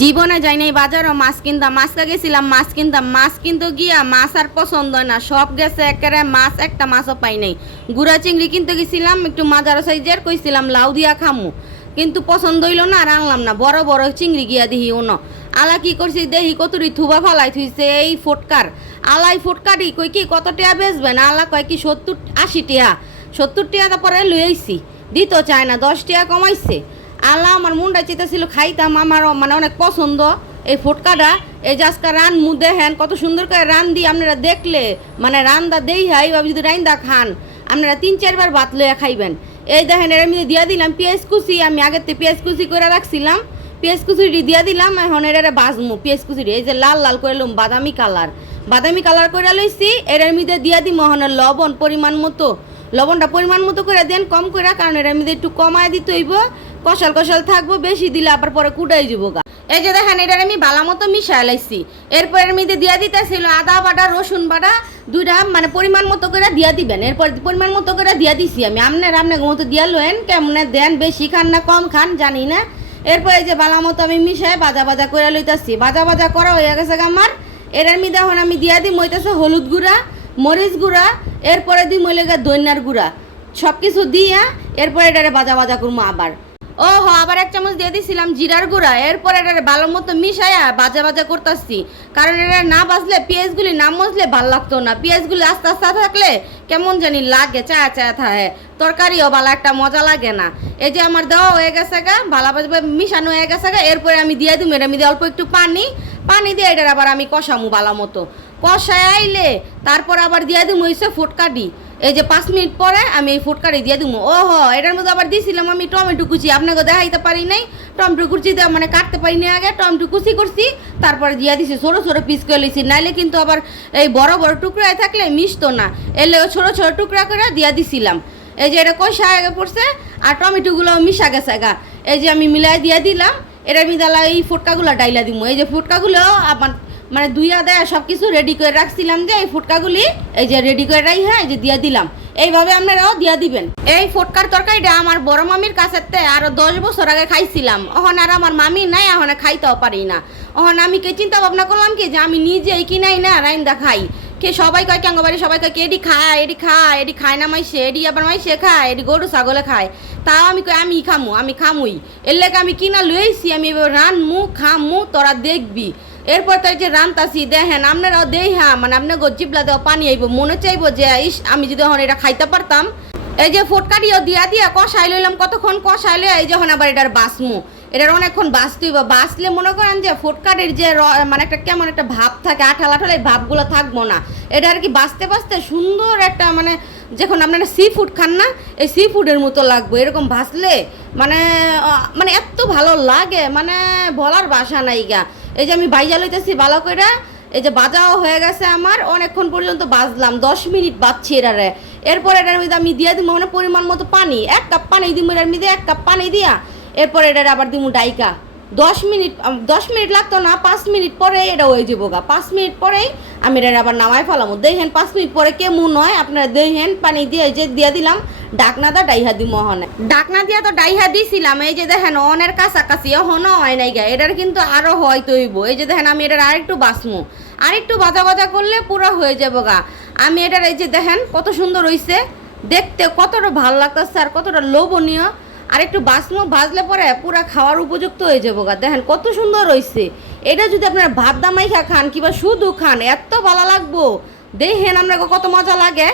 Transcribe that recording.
জীবনে যাই নাই বাজারও মাছ কিনতাম মাছটা গেছিলাম, মাছ কিনতাম, মাছ কিনতে গিয়া মাছ আর পছন্দ হয় না। সব গেছে একেবারে মাছ, একটা মাছও পাই নাই। গুড়া চিংড়ি কিনতে গেছিলাম, একটু মাজারো সাইজের কইছিলাম, লাউ দিয়া খামু। কিন্তু পছন্দ হইল না আর আনলাম না। বড় বড় চিংড়ি গিয়া দিহি অন্য আলা কি করছি দেহি কতুরি থুবা ফালাই থুইছে এই ফোটকার। আলাই ফটকারি কই কি কত টিয়া বেচবেন আলা কয় কি সত্তর, আশি টিয়া। সত্তর টিয়া তারপরে লই আইছি দিত চায় না, দশ টিয়া কমাইছে। আল্লাহ আমার মুন্ডা চিতেছিল, খাইতাম আমার মানে অনেক পছন্দ। এই ফুটকাটা, এই আজকে রান মু দেখেন, কত সুন্দর করে রান দিয়ে আপনারা দেখলে মানে রান্দা দেই হয় বা যদি রান্দা খান, আপনারা তিন চারবার ভাত লইয়া খাইবেন। এই দেখেন, এর আমি দিয়া দিলাম পেঁয়াজ কুচি, আমি আগের থেকে পেঁয়াজ কুচি করে রাখছিলাম। পেঁয়াজ কুচিটি দিয়া দিলাম, এখন এর বাজমু পেঁয়াজ কুচুরি এই যে লাল লাল করে লম বাদামি কালার। বাদামি কালার করে লইছি, এর মধ্যে দিয়া দিম এখন লবণ পরিমাণ মতো। লবণটা পরিমাণ মতো করে দেন, কম করে কারণ এর মধ্যে একটু কমায় দিতে হইব। কষাল কষাল থাকব, বেশি দিলে আবার পরে কুটাই যাব গা। এই যে দেখেন, এটার আমি বালা মতো মিশাই লাইছি। এরপর এর মধ্যে দিয়া দিতেছিল আদা বাটা, রসুন বাটা, দুইটা মানে পরিমাণ মতো করে দিয়া দিবেন। এরপর পরিমাণ মতো করে দিয়া দিছি আমি। আপনার আপনার মতো দিয়া লোয়েন কেমন দেন, বেশি খান না, কম খান, জানি না। এরপরে যে বালা মতো আমি মিশাই বাজা বাজা করে লইতাছি। বাজা বাজা করা হয়ে গেছে আমার। এটার মধ্যে এখন আমি দিয়া দিই, মইতেছে হলুদ গুঁড়া, মরিচ গুঁড়া, এরপরে দিই মইলে গা দইনার গুঁড়া। সব কিছু দিয়া এরপরে এটারে বাজা বাজা করব আবার। ও হ আবার এক চামচ দিয়ে দিছিলাম জিরার গুঁড়া। এরপর এটারে ভালো মতো মিশায়া বাজা বাজা করতেছি। কারণ এটা না বাজলে পেঁয়াজগুলি না মজলে ভালো লাগতো না। পেঁয়াজগুলি আস্তে আস্তে থাকলে কেমন জানি লাগে, চায়া চায়া থাকে। তরকারিও ভালো একটা মজা লাগে না। এই যে আমার দেওয়া হয়ে গেছে গা, ভালো বাজবে মিশানো হয়ে গেছে গা। এরপরে আমি দিয়ে দিব এর মধ্যে অল্প একটু পানি। পানি দিয়ে এটার আবার আমি কষামু ভালো মতো। কষায় আইলে, তারপর আবার দিয়ে দিব হইছে ফুটকাটি এই যে পাঁচ মিনিট পরে আমি এই ফুটকারি দিয়ে দিব ও হ এটার মধ্যে আবার দিয়েছিলাম আমি টমেটো কুচি। আপনাকে দেখাইতে পারি নাই। টমেটো কুচি মানে কাটতে পারি নাই আগে। টমেটো কুচি করছি, তারপরে দিয়ে দিছি। ছোটো ছোটো পিস করে লিছি নাইলে কিন্তু আবার এই বড় বড় টুকরায় থাকলে মিশতো না। এলে ছোটো ছোটো টুকরা করে দিয়ে দিছিলাম। এই যে এটা কষা আগে পড়ছে, আর টমেটোগুলো মিশা গেছে গা। এই যে আমি মিলাই দিয়ে দিলাম। এটার মিদালা এই ফুটকাগুলো ডাইলা দিব এই যে ফুটকাগুলো আমার মানে দুই আদায় সব কিছু রেডি করে রাখছিলাম যে এই ফুটকাগুলি এই যে রেডি করে রাই হ্যাঁ যে দিয়া দিলাম। এইভাবে আপনারাও দিয়া দিবেন। এই ফুটকার তরকারিটা আমার বড় মামির কাছে আরও দশ বছর আগে খাইছিলাম। ওখান আর আমার মামি নাই এখন খাইতেও পারি না। ওখান আমি কে চিন্তা ভাবনা করলাম কি যে আমি নিজেই কিনাই না, রাইন্দা খাই। কে সবাই কয় কেঙ্গ বাড়ি সবাই কয় এডি খায় এডি খায় এডি খায় না মাইসে, এডি আবার মাইসে খায়, এডি গরু ছাগলে খায়। তাও আমি কই আমি খামু, আমি খামুই। এর লেগে আমি কিনা লইছি, আমি রানমু, খামু, তোরা দেখবি। এরপর তো এই যে রান্তাছি, দেখেন আপনারাও দেই হ্যাঁ মানে আপনার গজিবলা দেওয়া পানি আইব, মনে চাইব যে, ইস, আমি যদি এখন এটা খাইতে পারতাম। এই যে ফটকারিও দিয়া দিয়া কষাই লইলাম, কতক্ষণ কষাই লই এই যখন আবার এটার বাসমু এটার অনেকক্ষণ বাঁচতেই বা বাঁচলে মনে করেন যে, ফুটকাটের যে মানে একটা কেমন একটা ভাব থাকে, আঠাল আঠাল এই ভাবগুলো থাকব না। এটা আর কি বাঁচতে বাঁচতে সুন্দর একটা মানে যখন আপনারা সি ফুড খান না, এই সি ফুডের মতো লাগবে। এরকম ভাসলে মানে মানে এত ভালো লাগে মানে বলার বাসা নাই গা। এই যে আমি বাইজা লইতেছি ভালো করে এই যে বাজাও হয়ে গেছে আমার, অনেকক্ষণ পর্যন্ত বাজলাম, দশ মিনিট বাজছি এটারে এরপর এটার মধ্যে আমি দিয়ে দিব মানে পরিমাণ মতো পানি, এক কাপ পানি দিব এটার মধ্যে, এক কাপ পানি দিয়া। এরপরে এটার আবার দিব ডাইকা। দশ মিনিট দশ মিনিট লাগতো না, পাঁচ মিনিট পরে এটা হয়ে যাব গা। পাঁচ মিনিট পরেই আমি এটা আবার নামাই ফেলামো। দেখেন, পাঁচ মিনিট পরে কেমন হয়, আপনারা দেখেন, পানি দিয়ে যে দিয়ে দিলাম ডাকনা দা ডাইহা দি মহনে। ডাকনা দিয়া তো ডাইহা দিছিলাম এই যে দেখেন অনের কাছাকাছি এখনও হয় নাই গা, এটার কিন্তু আরও হয় তৈব। এই যে দেখেন আমি এটার আরেকটু বাসমু আরেকটু বাজা বাজা করলে পুরো হয়ে যাব গা। আমি এটার এই যে দেখেন কত সুন্দর হইছে, দেখতে কতটা ভালো লাগতেছে আর কতটা লোভনীয়। আর একটু বাসমো ভাজলে পরে পুরা খাওয়ার উপযুক্ত হয়ে যাব গা। দেখেন কত সুন্দর হয়েছে এটা যদি আপনারা ভাত দামাই খা খান কিংবা শুধু খান, এত ভালো লাগবো। দেখেন আমরা কত মজা লাগে।